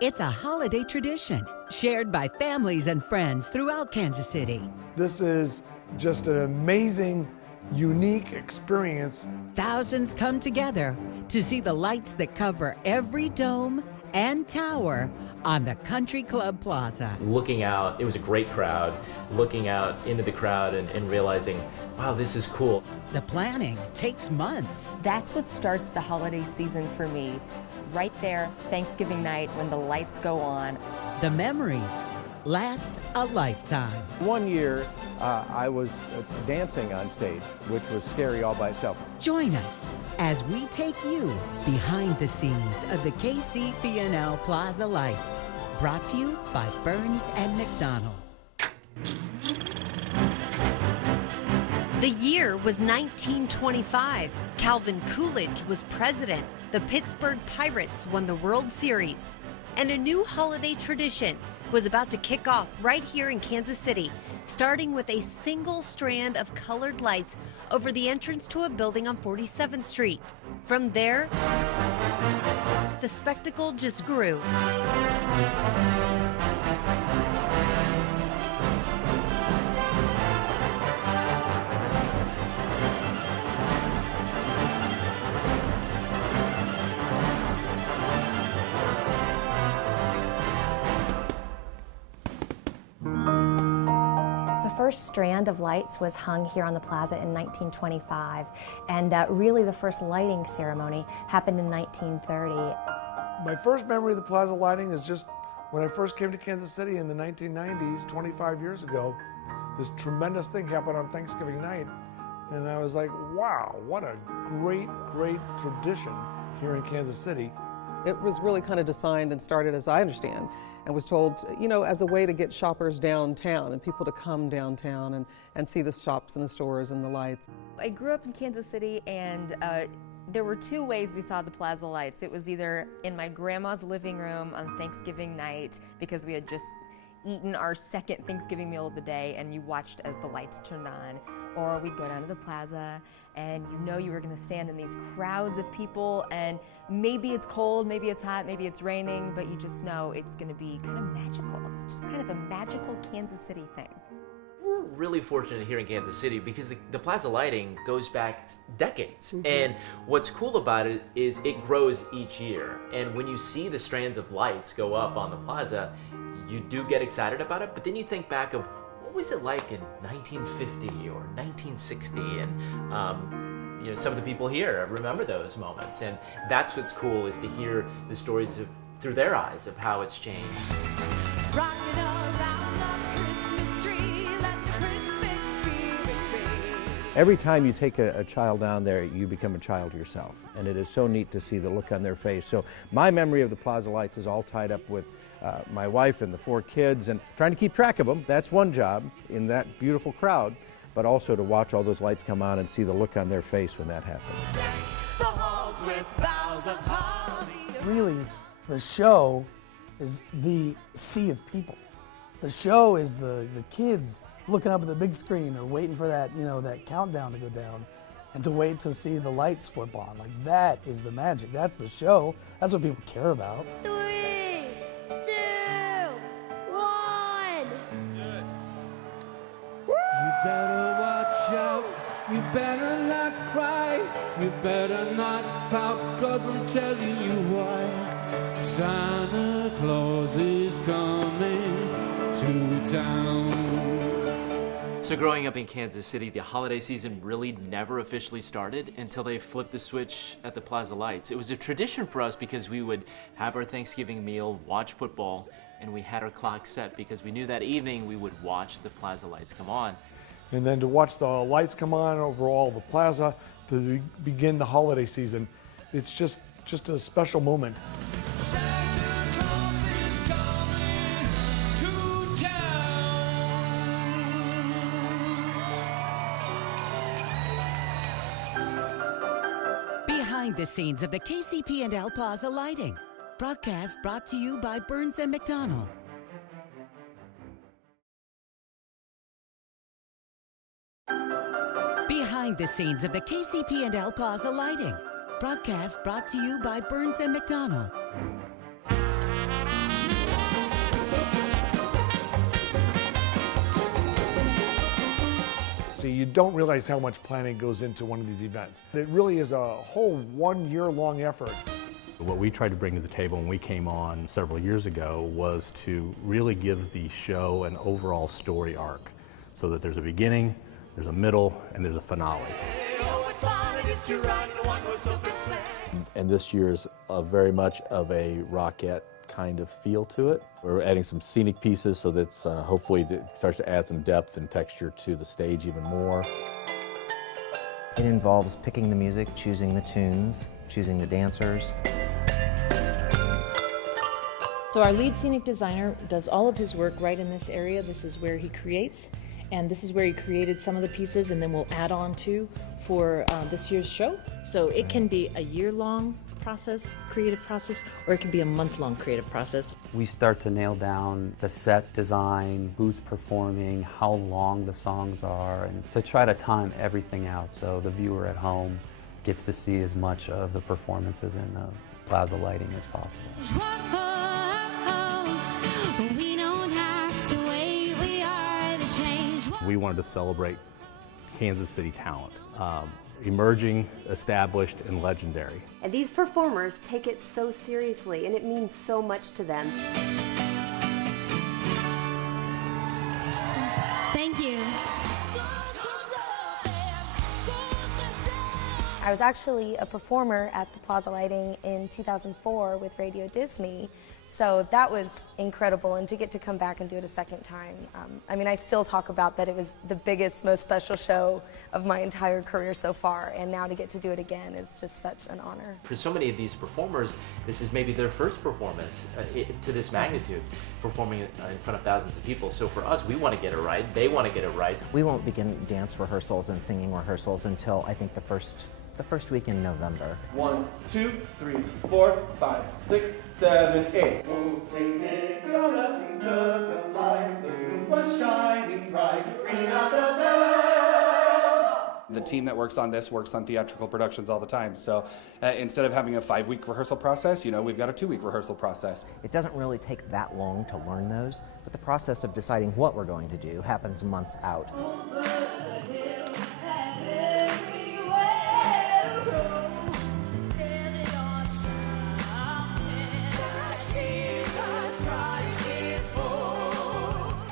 It's a holiday tradition shared by families and friends throughout Kansas City. This is just an amazing, unique experience. Thousands come together to see the lights that cover every dome and tower on the Country Club Plaza. Looking out, it was a great crowd. Looking out into the crowd and realizing, wow, this is cool. The planning takes months. That's what starts the holiday season for me. Right there, Thanksgiving night, when the lights go on. The memories last a lifetime. One year, I was dancing on stage, which was scary all by itself. Join us as we take you behind the scenes of the KCP&L Plaza Lights. Brought to you by Burns and McDonnell. The year was 1925. Calvin Coolidge was president. The Pittsburgh Pirates won the World Series. And a new holiday tradition was about to kick off right here in Kansas City, starting with a single strand of colored lights over the entrance to a building on 47th Street. From there, the spectacle just grew. The first strand of lights was hung here on the plaza in 1925, and really the first lighting ceremony happened in 1930. My first memory of the Plaza Lighting is just when I first came to Kansas City in the 1990s, 25 years ago. This tremendous thing happened on Thanksgiving night, and I was like, wow, what a great, great tradition here in Kansas City. It was really kind of designed and started, as I understand, and was told, you know, as a way to get shoppers downtown and people to come downtown and see the shops and the stores and the lights. I grew up in Kansas City, and there were two ways we saw the Plaza Lights. It was either in my grandma's living room on Thanksgiving night, because we had just eaten our second Thanksgiving meal of the day, and you watched as the lights turned on. Or we'd go down to the plaza, and you know you were going to stand in these crowds of people, and maybe it's cold, maybe it's hot, maybe it's raining, but you just know it's going to be kind of magical. It's just kind of a magical Kansas City thing. We're really fortunate here in Kansas City because the Plaza Lighting goes back decades. And what's cool about it is it grows each year. And when you see the strands of lights go up on the plaza, you do get excited about it, but then you think back of what was it like in 1950 or 1960, and you know, some of the people here remember those moments, and that's what's cool, is to hear the stories through their eyes of how it's changed. Rocking around the Christmas tree, let the Christmas spirit ring. Every time you take a child down there, you become a child yourself, and it is so neat to see the look on their face. So my memory of the Plaza Lights is all tied up with my wife and the 4 kids, and trying to keep track of them. That's one job in that beautiful crowd, but also to watch all those lights come on and see the look on their face when that happens. The halls with boughs of holly. Really, the show is the sea of people. The show is the kids looking up at the big screen or waiting for that, you know, that countdown to go down, and to wait to see the lights flip on. Like, that is the magic. That's the show. That's what people care about. 3, 2, 1. You better watch out, you better not cry, you better not pout, 'cause I'm telling you why. Santa Claus is coming to town. So growing up in Kansas City, the holiday season really never officially started until they flipped the switch at the Plaza Lights. It was a tradition for us because we would have our Thanksgiving meal, watch football, and we had our clock set because we knew that evening we would watch the Plaza Lights come on. And then to watch the lights come on over all the plaza to begin the holiday season, it's just a special moment. Santa Claus is coming to town. Behind the scenes of the KCP&L Plaza Lighting. Broadcast brought to you by Burns and McDonnell. Behind the scenes of the KCP&L Plaza Lighting. Broadcast brought to you by Burns and McDonnell. See, you don't realize how much planning goes into one of these events. It really is a whole 1 year long effort. What we tried to bring to the table when we came on several years ago was to really give the show an overall story arc, so that there's a beginning, there's a middle, and there's a finale. And this year's very much of a rockette kind of feel to it. We're adding some scenic pieces so that hopefully it starts to add some depth and texture to the stage even more. It involves picking the music, choosing the tunes, choosing the dancers. So our lead scenic designer does all of his work right in this area. This is where he creates, and this is where he created some of the pieces, and then we'll add on to for this year's show. So it can be a year-long process, creative process, or it can be a month-long creative process. We start to nail down the set design, who's performing, how long the songs are, and to try to time everything out so the viewer at home gets to see as much of the performances in the Plaza Lighting as possible. We wanted to celebrate Kansas City talent, emerging, established, and legendary. And these performers take it so seriously, and it means so much to them. Thank you. I was actually a performer at the Plaza Lighting in 2004 with Radio Disney, so that was incredible, and to get to come back and do it a second time. I mean, I still talk about that it was the biggest, most special show of my entire career so far, and now to get to do it again is just such an honor. For so many of these performers, this is maybe their first performance to this magnitude, performing in front of thousands of people. So for us, we want to get it right. They want to get it right. We won't begin dance rehearsals and singing rehearsals until I think the first week in November. 1, 2, 3, 4, 5, 6, 7, 8. Oh, Saint Nicholas, he took a flight. The moon was shining bright to ring out the bells. The team that works on this works on theatrical productions all the time. So instead of having a 5-week rehearsal process, we've got a 2-week rehearsal process. It doesn't really take that long to learn those, but the process of deciding what we're going to do happens months out.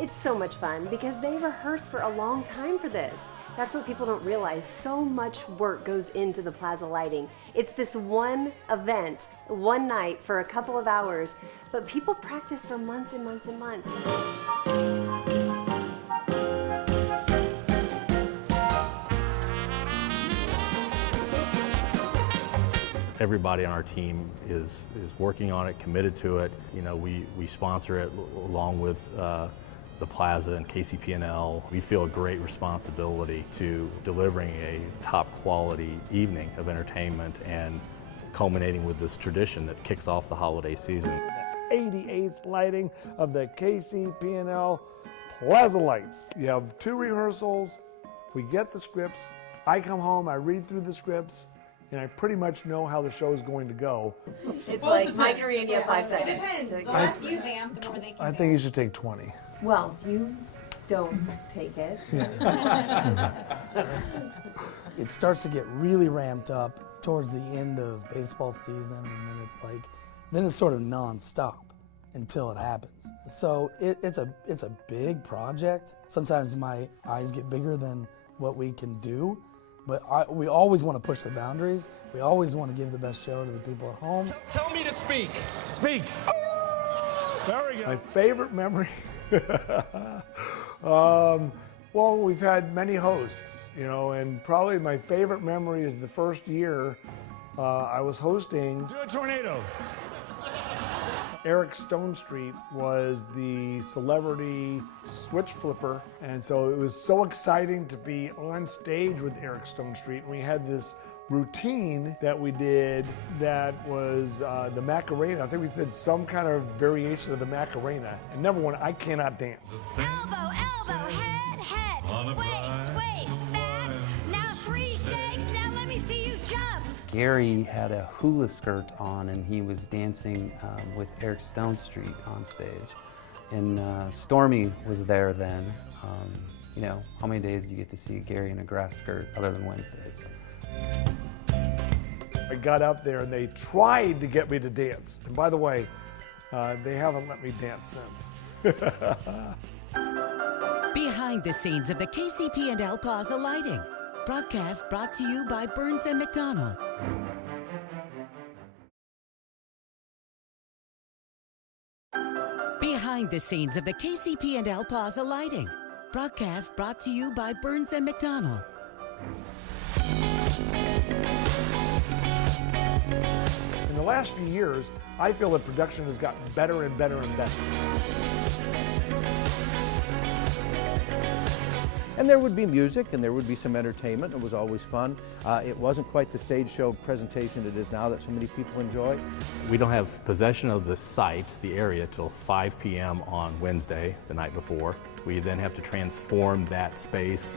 It's so much fun because they rehearse for a long time for this. That's what people don't realize. So much work goes into the Plaza Lighting. It's this one event, one night for a couple of hours, but people practice for months and months and months. Everybody on our team is working on it, committed to it. We sponsor it along with the Plaza and KCP&L. We feel a great responsibility to delivering a top quality evening of entertainment and culminating with this tradition that kicks off the holiday season. 88th lighting of the KCP&L Plaza Lights. You have 2 rehearsals, we get the scripts, I come home, I read through the scripts, and I pretty much know how the show is going to go. It's like Mike and Randy have 5 seconds. I think you should take 20. Well, you don't take it. It starts to get really ramped up towards the end of baseball season, and then it's sort of non-stop until it happens. So it's a big project. Sometimes my eyes get bigger than what we can do, but we always want to push the boundaries. We always want to give the best show to the people at home. Tell me to speak. Speak. There we go. My favorite memory. Well, we've had many hosts, and probably my favorite memory is the first year I was hosting. Do a tornado. Eric Stonestreet was the celebrity switch flipper, and so it was so exciting to be on stage with Eric Stonestreet. And we had this routine that we did that was the Macarena. I think we did some kind of variation of the Macarena. And number one, I cannot dance. Elbow, elbow, head, head, waist, back. Now 3 shakes. Now let me see you jump. Gary had a hula skirt on and he was dancing with Eric Stonestreet on stage. And Stormy was there then. You know, how many days do you get to see Gary in a grass skirt other than Wednesdays? I got up there and they tried to get me to dance. And by the way, they haven't let me dance since. Behind the scenes of the KCP&L Plaza Lighting. Broadcast brought to you by Burns and McDonnell. Behind the scenes of the KCP&L Plaza Lighting. Broadcast brought to you by Burns and McDonnell. In the last few years, I feel that production has gotten better and better and better. And there would be music and there would be some entertainment. It was always fun. It wasn't quite the stage show presentation it is now that so many people enjoy. We don't have possession of the site, the area, till 5 p.m. on Wednesday, the night before. We then have to transform that space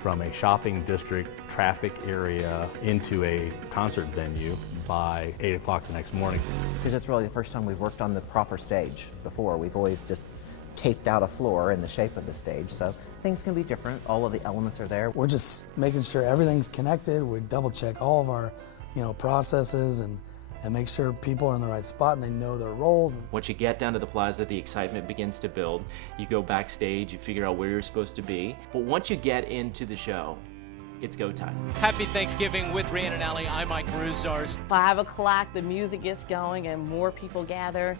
from a shopping district traffic area into a concert venue by 8 o'clock the next morning. Because it's really the first time we've worked on the proper stage before. We've always just taped out a floor in the shape of the stage, so things can be different. All of the elements are there. We're just making sure everything's connected. We double check all of our, processes and make sure people are in the right spot and they know their roles. Once you get down to the plaza, the excitement begins to build. You go backstage, you figure out where you're supposed to be. But once you get into the show, it's go time. Happy Thanksgiving with Rhiannon and Allie. I'm Mike Ruzars. 5 o'clock, the music gets going and more people gather.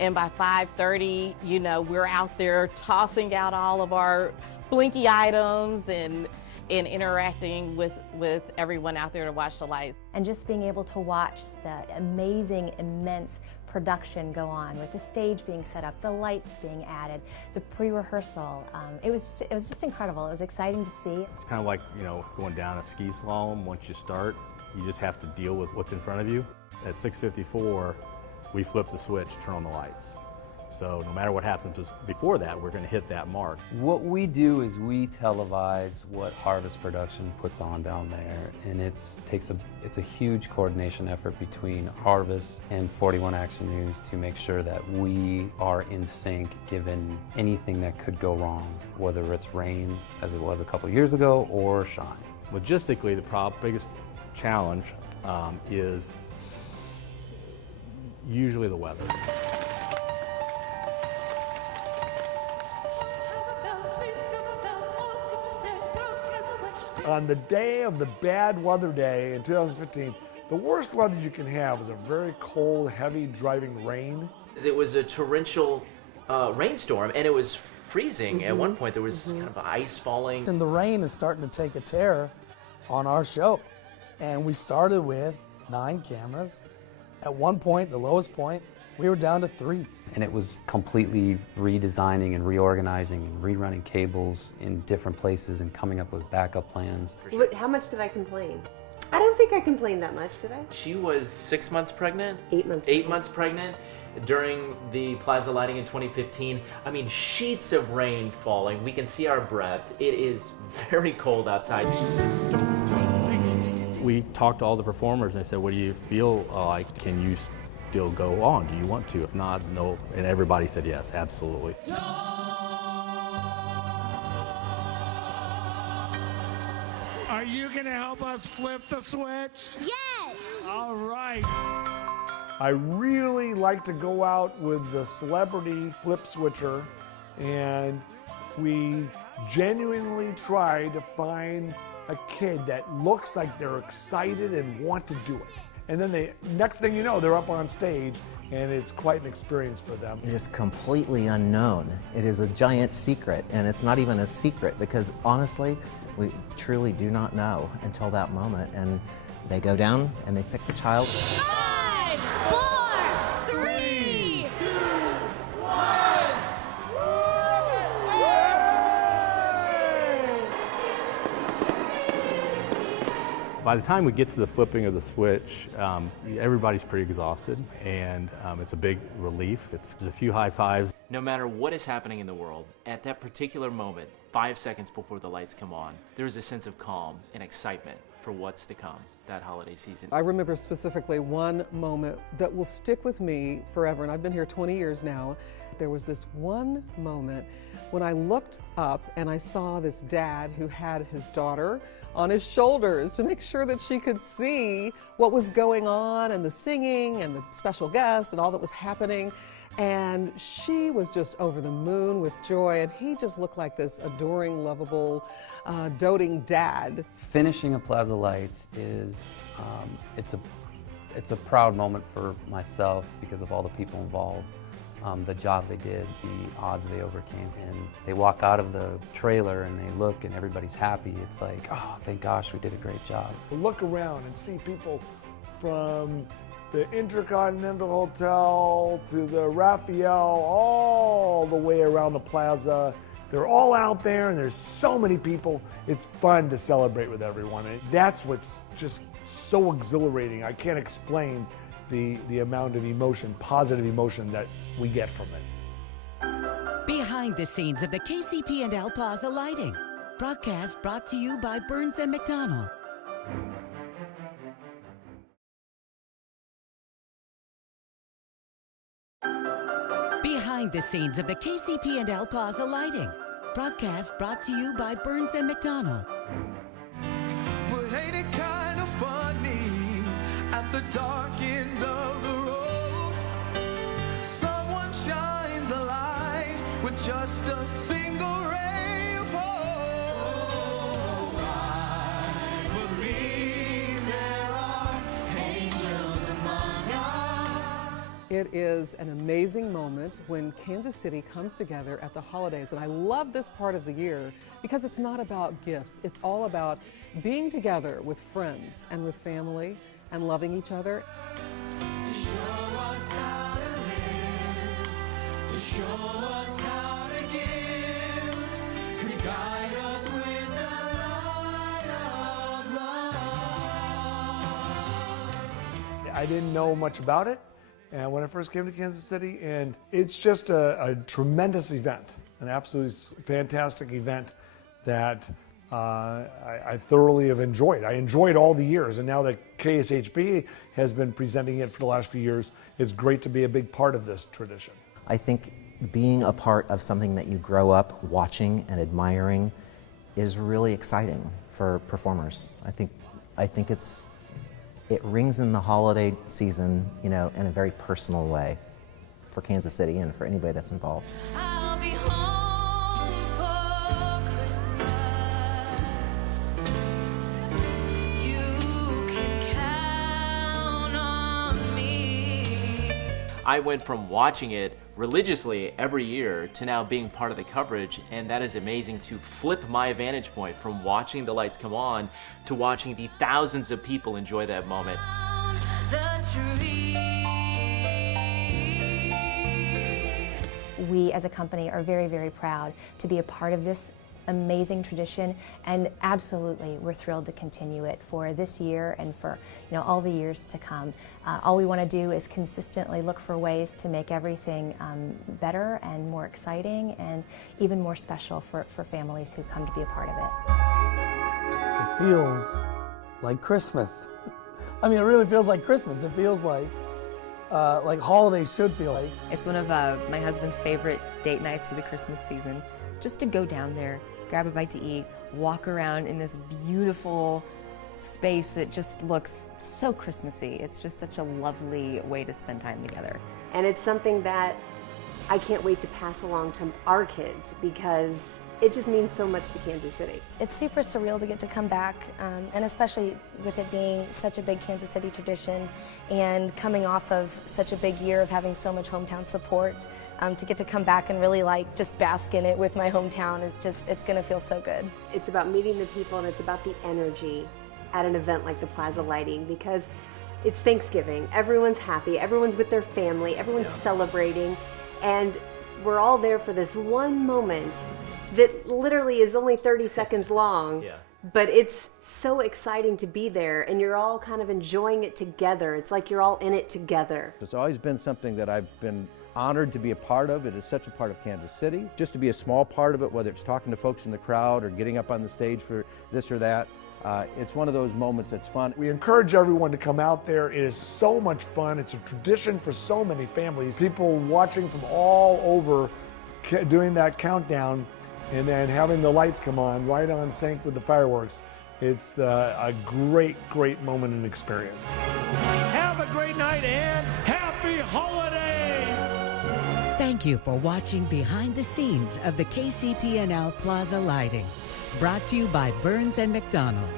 And by 5:30, we're out there tossing out all of our blinky items and interacting with everyone out there to watch the lights. And just being able to watch the amazing, immense production go on with the stage being set up, the lights being added, the pre-rehearsal. It was just incredible. It was exciting to see. It's kind of like, going down a ski slalom. Once you start, you just have to deal with what's in front of you. At 6:54, we flip the switch, turn on the lights. So no matter what happens before that, we're going to hit that mark. What we do is we televise what Harvest Production puts on down there, and it's a huge coordination effort between Harvest and 41 Action News to make sure that we are in sync given anything that could go wrong, whether it's rain, as it was a couple years ago, or shine. Logistically, the biggest challenge is usually the weather. On the day of the bad weather day in 2015, the worst weather you can have is a very cold, heavy driving rain. It was a torrential rainstorm, and it was freezing. At one point, there was kind of ice falling. And the rain is starting to take a tear on our show. And we started with 9 cameras. At one point, the lowest point, we were down to 3. And it was completely redesigning and reorganizing and rerunning cables in different places and coming up with backup plans. How much did I complain? I don't think I complained that much, did I? She was 6 months pregnant? 8 months. 8 months pregnant during the Plaza Lighting in 2015. I mean, sheets of rain falling. We can see our breath. It is very cold outside. We talked to all the performers and I said, what do you feel like? Can you still go on? Do you want to? If not, no. And everybody said yes, absolutely. Are you going to help us flip the switch? Yes! All right. I really like to go out with the celebrity flip switcher, and we genuinely try to find a kid that looks like they're excited and want to do it. And then next thing you know, they're up on stage, and it's quite an experience for them. It is completely unknown. It is a giant secret, and it's not even a secret because honestly, we truly do not know until that moment. And they go down and they pick the child. 5, 4, 3, 2, 1. By the time we get to the flipping of the switch, everybody's pretty exhausted, and it's a big relief. It's a few high fives. No matter what is happening in the world, at that particular moment, 5 seconds before the lights come on, there's a sense of calm and excitement for what's to come that holiday season. I remember specifically one moment that will stick with me forever, and I've been here 20 years now. there was this one moment when I looked up and I saw this dad who had his daughter on his shoulders to make sure that she could see what was going on and the singing and the special guests and all that was happening. And she was just over the moon with joy, and he just looked like this adoring, lovable, doting dad. Finishing a Plaza Lights is, it's a proud moment for myself because of all the people involved, the job they did, the odds they overcame, and they walk out of the trailer and they look and everybody's happy. It's like, oh, thank gosh, we did a great job. Look around and see people from the Intercontinental Hotel to the Raphael, all the way around the plaza. They're all out there and there's so many people. It's fun to celebrate with everyone. And that's what's just so exhilarating. I can't explain the amount of emotion, positive emotion that we get from it. Behind the scenes of the KCP&L Plaza Lighting. Broadcast brought to you by Burns and McDonnell. Behind the scenes of the KCP&L Plaza Lighting. Broadcast brought to you by Burns and McDonnell. But ain't it kind of funny at the dark end of the road? Someone shines a light with just a single ray of hope. I believe there are angels among us. It is an amazing moment when Kansas City comes together at the holidays, and I love this part of the year because it's not about gifts. It's all about being together with friends and with family and loving each other. To show us how to live, to show us how to give, to guide us with the light of love. I didn't know much about it when I first came to Kansas City, and it's just a tremendous event, an absolutely fantastic event that I thoroughly have enjoyed. I enjoyed all the years, and now that KSHB has been presenting it for the last few years, it's great to be a big part of this tradition. I think being a part of something that you grow up watching and admiring is really exciting for performers. I think it rings in the holiday season, you know, in a very personal way for Kansas City and for anybody that's involved. I'll be home for Christmas. You can count on me. I went from watching it religiously every year to now being part of the coverage, and that is amazing to flip my vantage point from watching the lights come on to watching the thousands of people enjoy that moment. We as a company are very, very proud to be a part of this amazing tradition, and absolutely we're thrilled to continue it for this year and for all the years to come. All we want to do is consistently look for ways to make everything better and more exciting and even more special for families who come to be a part of it. It feels like Christmas. I mean, it really feels like Christmas. It feels like holidays should feel like. It's one of my husband's favorite date nights of the Christmas season. Just to go down there, grab a bite to eat, walk around in this beautiful space that just looks so Christmassy. It's just such a lovely way to spend time together. And it's something that I can't wait to pass along to our kids because it just means so much to Kansas City. It's super surreal to get to come back, and especially with it being such a big Kansas City tradition and coming off of such a big year of having so much hometown support. To get to come back and really just bask in it with my hometown it's gonna feel so good. It's about meeting the people and it's about the energy at an event like the Plaza Lighting because it's Thanksgiving, everyone's happy, everyone's with their family, everyone's celebrating, and we're all there for this one moment that literally is only 30 seconds long. But it's so exciting to be there and you're all kind of enjoying it together. It's like you're all in it together. It's always been something that I've been honored to be a part of. It is such a part of Kansas City. Just to be a small part of it, whether it's talking to folks in the crowd or getting up on the stage for this or that, It's one of those moments that's fun. We encourage everyone to come out there. It is so much fun. It's a tradition for so many families. People watching from all over doing that countdown and then having the lights come on right on sync with the fireworks. It's a great, great moment and experience. Have a great night and happy holidays! Thank you for watching behind the scenes of the KCP&L Plaza Lighting. Brought to you by Burns & McDonnell.